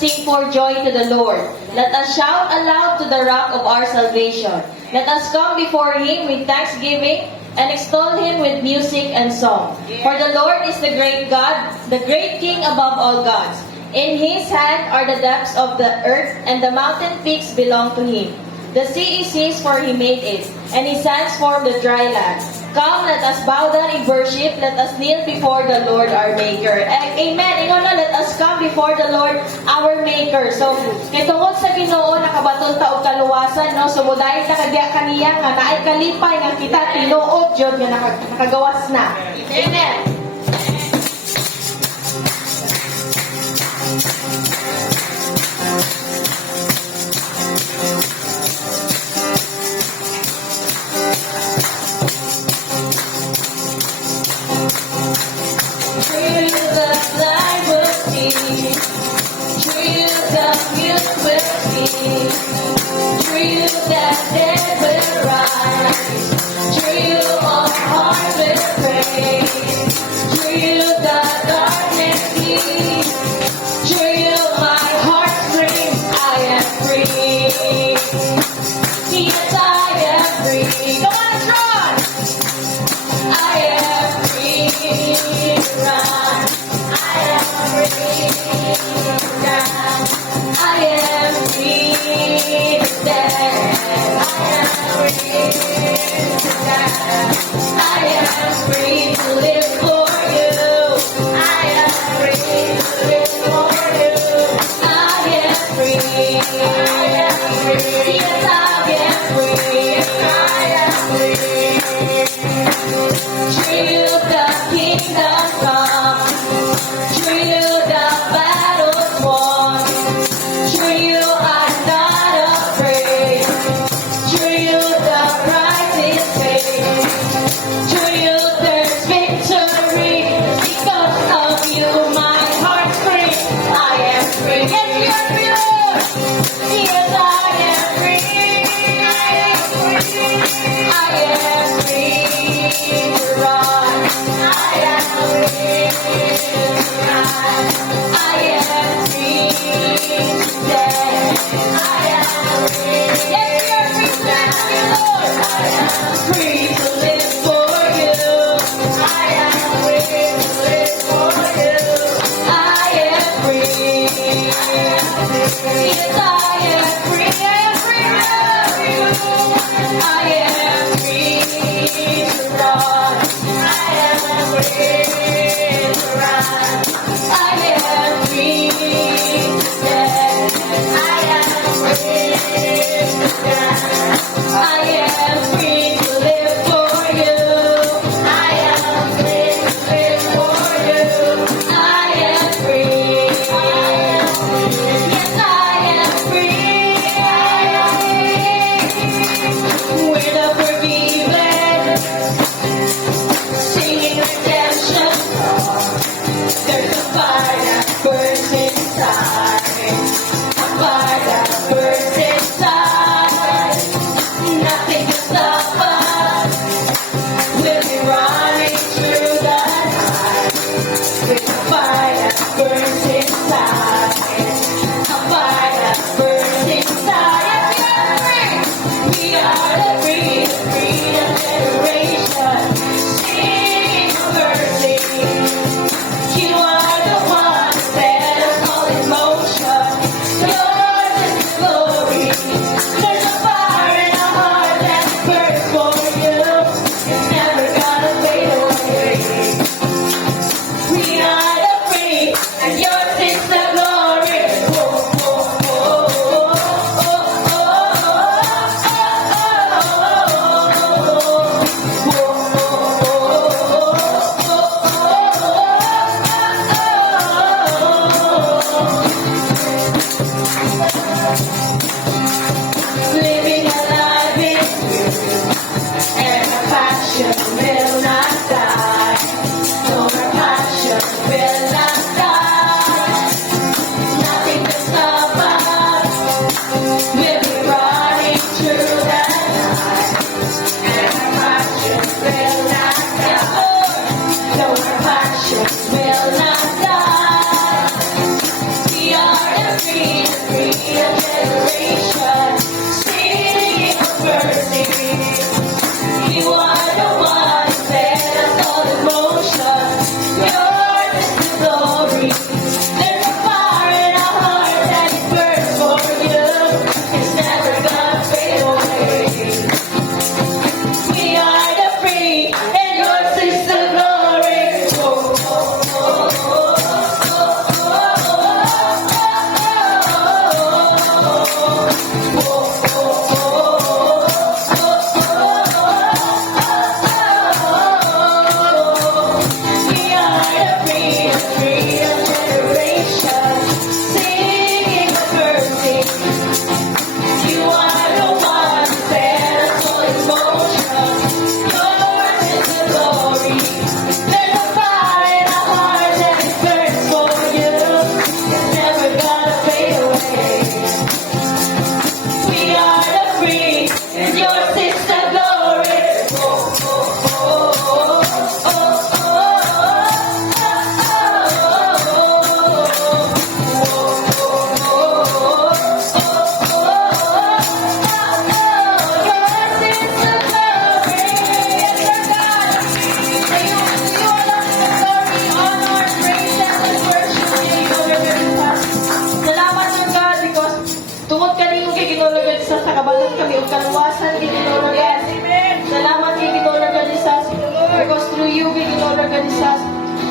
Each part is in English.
sing for joy to the Lord. Let us shout aloud to the rock of our salvation. Let us come before Him with thanksgiving and extol Him with music and song. For the Lord is the great God, the great King above all gods. In His hand are the depths of the earth, and the mountain peaks belong to Him. The sea is His, for He made it, and His hands formed the dry land. Come, let us bow down in worship. Let us kneel before the Lord our Maker. Amen. Ingon na, let us come before the Lord our Maker. So, kitungod sa Ginoo nakabaton ta og kaluwasan, no? So, dahil nakagya kaniya nga naay kalipay nga kita tinuod jud nga nakagawas na. Amen.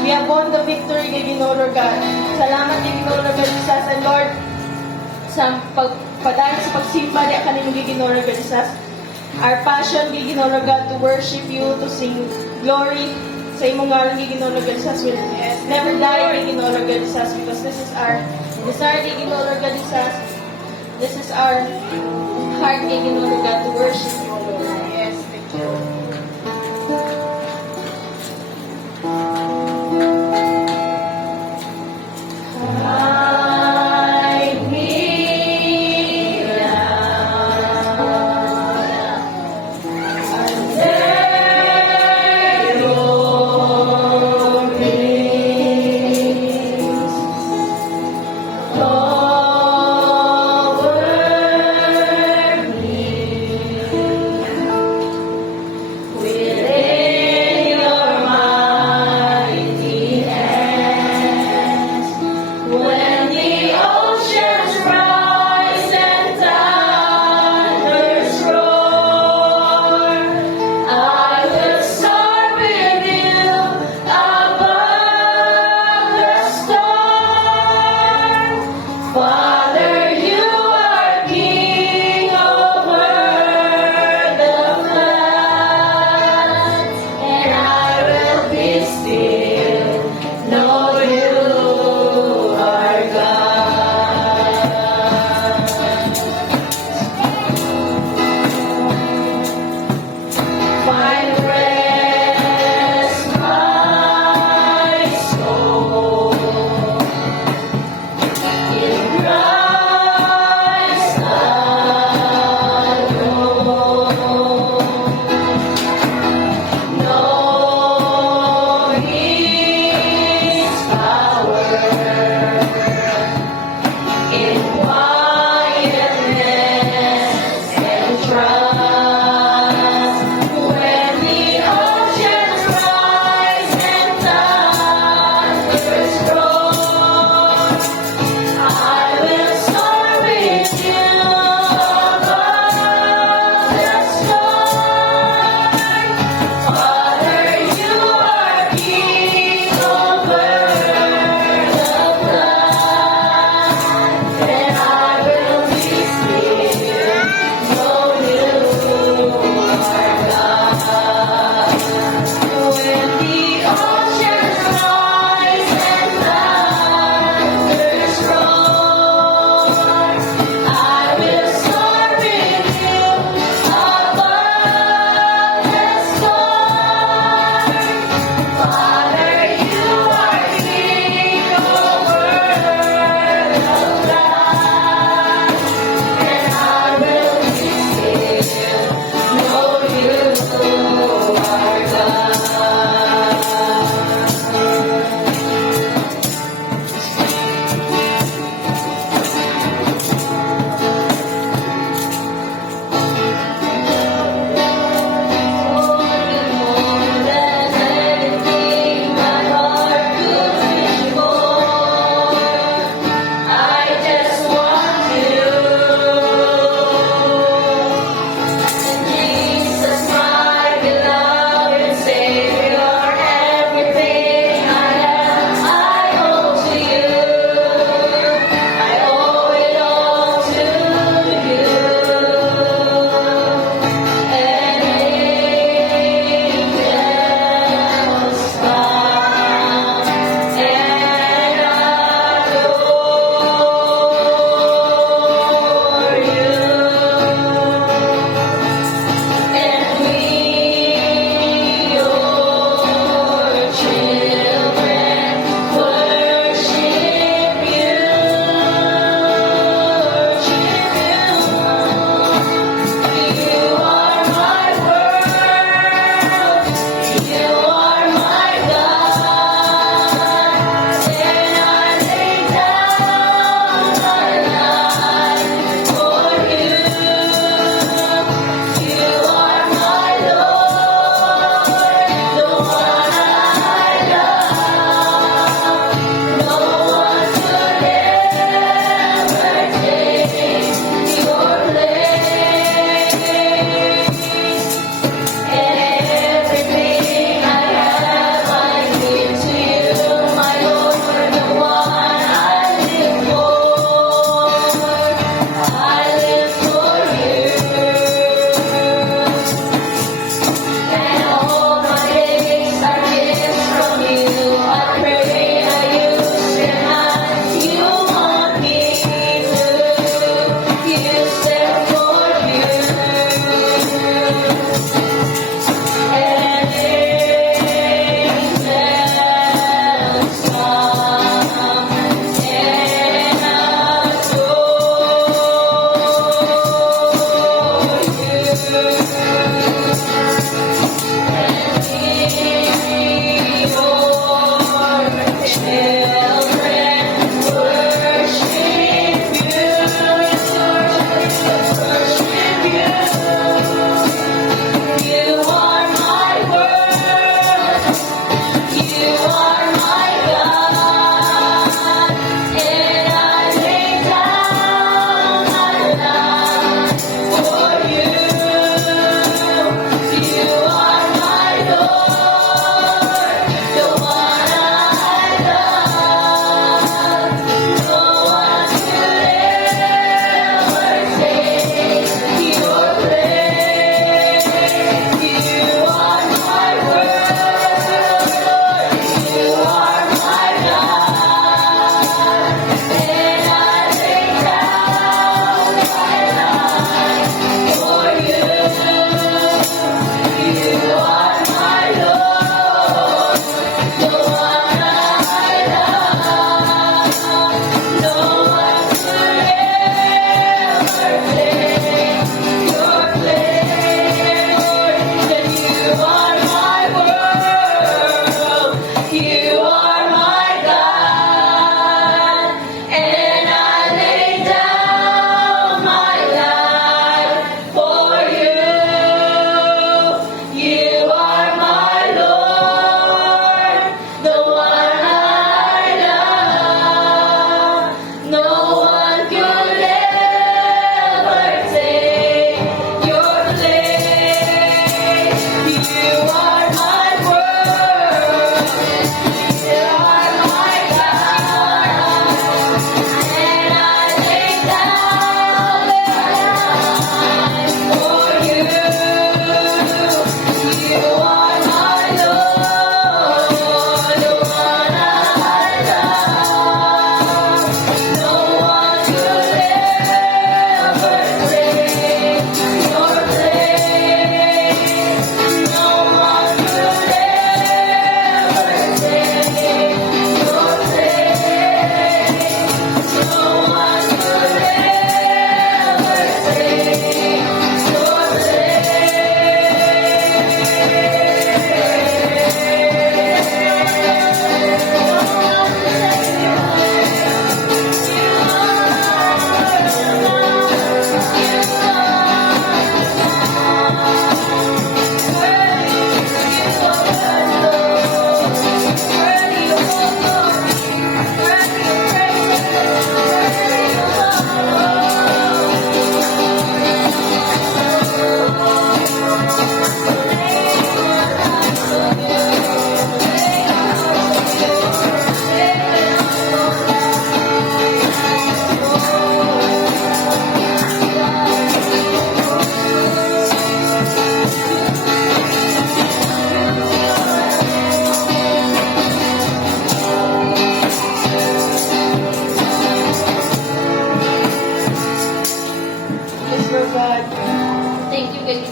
We have won the victory kay Ginoo Lord God. Salamat kay Ginoo Lord God Jesus. And Lord, sa pagpadaan sa pagsimba niya kanino kay Ginoo Lord God Jesus. Our passion kay Ginoo Lord God to worship you, to sing glory sa imong ngalan kay Ginoo Lord God Jesus will never die kay Ginoo Lord God Jesus, because this is our desire kay Ginoo Lord God Jesus. This is our heart kay Ginoo Lord God to worship you, Lord. Yes, thank you.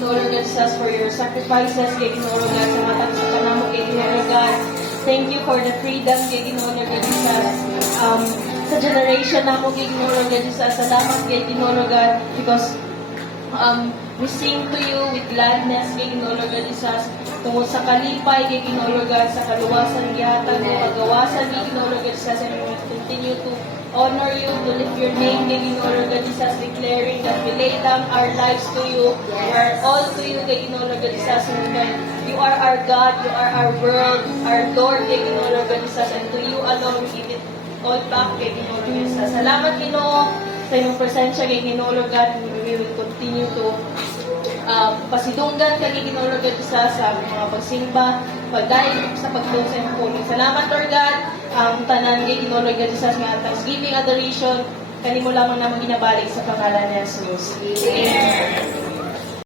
Ginoo Lord God Jesus, for your sacrifices, kay Ginoo Lord God, sa matag sa kanamo, kay Ginoo Lord God. Thank you for the freedom, kay Ginoo Lord God Jesus. Sa generation namo, kay Ginoo Lord God Jesus, salamat kay Ginoo Lord God, because we sing to you with gladness, kay Ginoo Lord God Jesus, tungkol sa kalipay, kay Ginoo Lord God, sa kaluwasan, gihatag mo, kagawasan, kay Ginoo Lord God Jesus, and we want to continue to honor you, to lift your name, kay Ginoo Lord God Jesus, declaring that we lay down our lives to you, we are all to you, kay Ginoo Lord God Jesus, and God, you are our God, you are our world, our Lord, kay Ginoo Lord God Jesus, and to you alone we give it all back, kay Ginoo Lord God Jesus. Salamat, Ginoo, sa inyong presensya, kay Ginoo Lord God, we will continue to pasidunggan kay Ginoo Lord God Jesus sa mga pagsimba, pagdaig sa pagtuon sa inyong pulong. Salamat, Lord God, ang tanan kay Ginoo Lord God Jesus nga thanksgiving, adoration, kanimo lamang namang ginabalik sa pangalan ni Jesus. Amen.